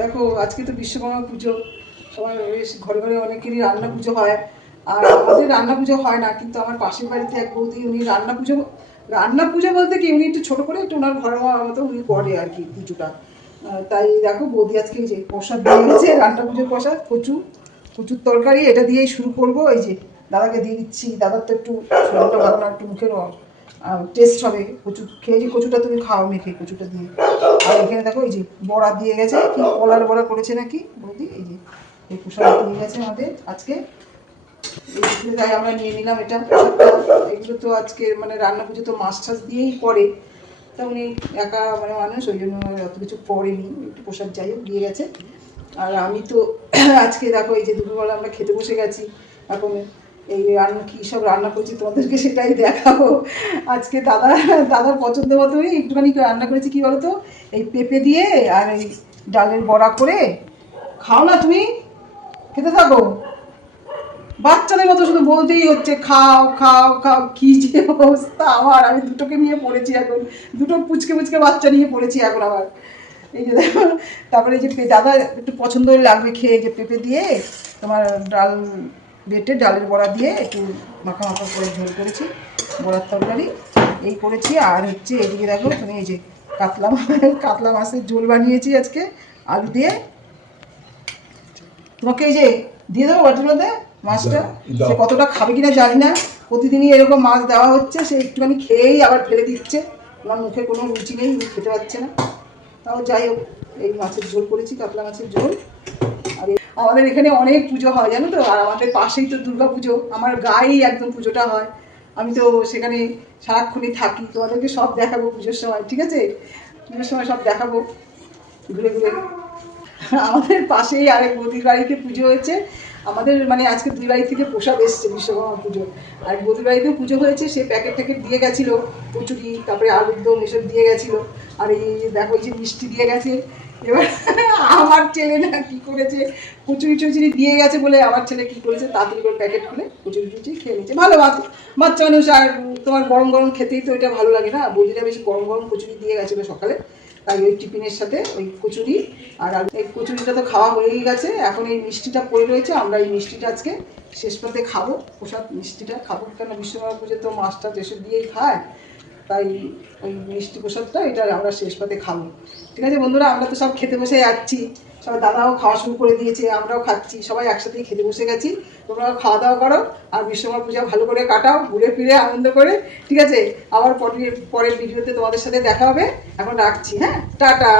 দেখো আজকে তো বিশ্বকর্মা পুজো, সবাই বেশ ঘরে ঘরে অনেকেরই রান্না পুজো হয়। আর আমাদের রান্না পুজো হয় না, কিন্তু আমার পাশের বাড়িতে এক বৌদি, উনি রান্না পুজো বলতে কি, উনি একটু ছোট করে একটু ওনার ঘরের মতো উনি করে আর কি পুজোটা। তাই দেখো বৌদি আজকে এই যে প্রসাদ দিয়ে গেছে, রান্না পুজোর প্রসাদ কচুর তরকারি, এটা দিয়েই শুরু করবো। এই যে দাদাকে দিয়ে দিচ্ছি, দাদার তো একটু শরীরটা ভালো না, একটু মুখের টেস্ট হবে। কচু খেয়েছি, কচুটা তুমি খাও মেখে কচুটা দিয়ে। আর এখানে দেখো এই যে বড়া দিয়ে গেছে, কি কলার বড়া করেছে নাকি বৌদি। এই যে এই প্রসাদ দিয়ে গেছে আমাদের আজকে। তাই আমরা নিয়ে নিলাম এটা প্রসাদটা। এগুলো তো আজকে মানে রান্না পুজো তো মাছ টাছ দিয়েই করে, তা উনি একা মানে মানুষ, ওই জন্য অত কিছু করেনি, একটু প্রসাদ যাই হোক দিয়ে গেছে। আর আমি তো আজকে দেখো এই যে দুপুরবেলা আমরা খেতে বসে গেছি। এখন এই রান্না কী সব রান্না করছি তোমাদেরকে সেটাই দেখাবো। আজকে দাদার পছন্দ মতোই একটুখানি রান্না করেছি। কী বলো তো, এই পেঁপে দিয়ে আর এই ডালের বড়া করে। খাও না তুমি, খেতে থাকো। বাচ্চাদের মতো শুধু বলতেই হচ্ছে খাও খাও খাও, কি যে অবস্থা আমার। আমি দুটোকে নিয়ে পড়েছি এখন, দুটো পুচকে পুচকে বাচ্চা নিয়ে পড়েছি এখন আবার। এই যে দেখো, তারপরে এই যে দাদা একটু পছন্দই লাগবে খেয়ে, যে পেঁপে দিয়ে তোমার ডাল বেটে ডালের বড়া দিয়ে একটু মাখা মাখা করে ঝোল করেছি, বড়ার তরকারি এই করেছি। আর হচ্ছে এদিকে দেখো তুমি, এই যে কাতলা মাছের ঝোল বানিয়েছি আজকে আলু দিয়ে। তোমাকে এই যে দিয়ে দেবো বাটির মধ্যে মাছটা। সে কতটা খাবে কিনা জানি না, প্রতিদিনই এরকম মাছ দেওয়া হচ্ছে, সে একটুখানি খেয়েই আবার ফেলে দিচ্ছে। আমার মুখে কোনো রুচি নেই, খেতে পাচ্ছে না। তাও যাই হোক, এই মাছের ঝোল করেছি, কাতলা মাছের ঝোল। আর আমাদের এখানে অনেক পুজো হয় জানো তো, আর আমাদের পাশেই তো দুর্গা পুজো, আমার গায়েই একদম পুজোটা হয়। আমি তো সেখানে সারাক্ষণই থাকি, তোমাদেরকে সব দেখাবো পুজোর সময়, ঠিক আছে? পুজোর সময় সব দেখাবো ঘুরে ঘুরে। আমাদের পাশেই আরেক বৌদির বাড়িতে পুজো হয়েছে। আমাদের মানে আজকে দুই বাড়ি থেকে প্রসাদ এসছে বিশ্বকর্মা পুজো। আর বৌদির বাড়িতেও পুজো হয়েছে, সে প্যাকেট ট্যাকেট দিয়ে গেছিলো, কচুরি তারপরে আলুর দম এসব দিয়ে গেছিলো। আর এই দেখো এই যে মিষ্টি দিয়ে গেছে। এবার আমার ছেলে না কি করেছে, কচুরি টচুরি দিয়ে গেছে বলে আমার ছেলে কি করেছে, তাড়াতাড়ি করে প্যাকেট খুলে কচুরি টচুরি খেয়ে নিচ্ছে। ভালো বাচ্চা মানুষ, আর তোমার গরম গরম খেতেই তো এটা ভালো লাগে না। বৌদিরা বেশি গরম গরম কচুরি দিয়ে গেছিলো সকালে, তাই ওই টিফিনের সাথে ওই কচুরি। আর এই কচুরিটা তো খাওয়া হয়েই গেছে, এখন এই মিষ্টিটা পড়ে রয়েছে। আমরা এই মিষ্টিটা আজকে শেষ পাতে খাবো, প্রসাদ মিষ্টিটা খাবো, কেন বিশ্বকর্মা পুজো তো মাছটা এসব দিয়েই খায়। তাই ওই মিষ্টি প্রসাদটা এটা আমরা শেষ পাতে খাবো। ঠিক আছে বন্ধুরা, আমরা তো সব খেতে বসে যাচ্ছি, সবাই দাদাও খাওয়া শুরু করে দিয়েছে, আমরাও খাচ্ছি, সবাই একসাথেই খেতে বসে গেছি। তোমরাও খাওয়া দাওয়া করো, আর বিশ্বকর্মা পূজা ভালো করে কাটাও, ঘুরে ফিরে আনন্দ করে। ঠিক আছে, আবার পরের ভিডিওতে তোমাদের সাথে দেখা হবে। এখন রাখছি, হ্যাঁ, টাটা।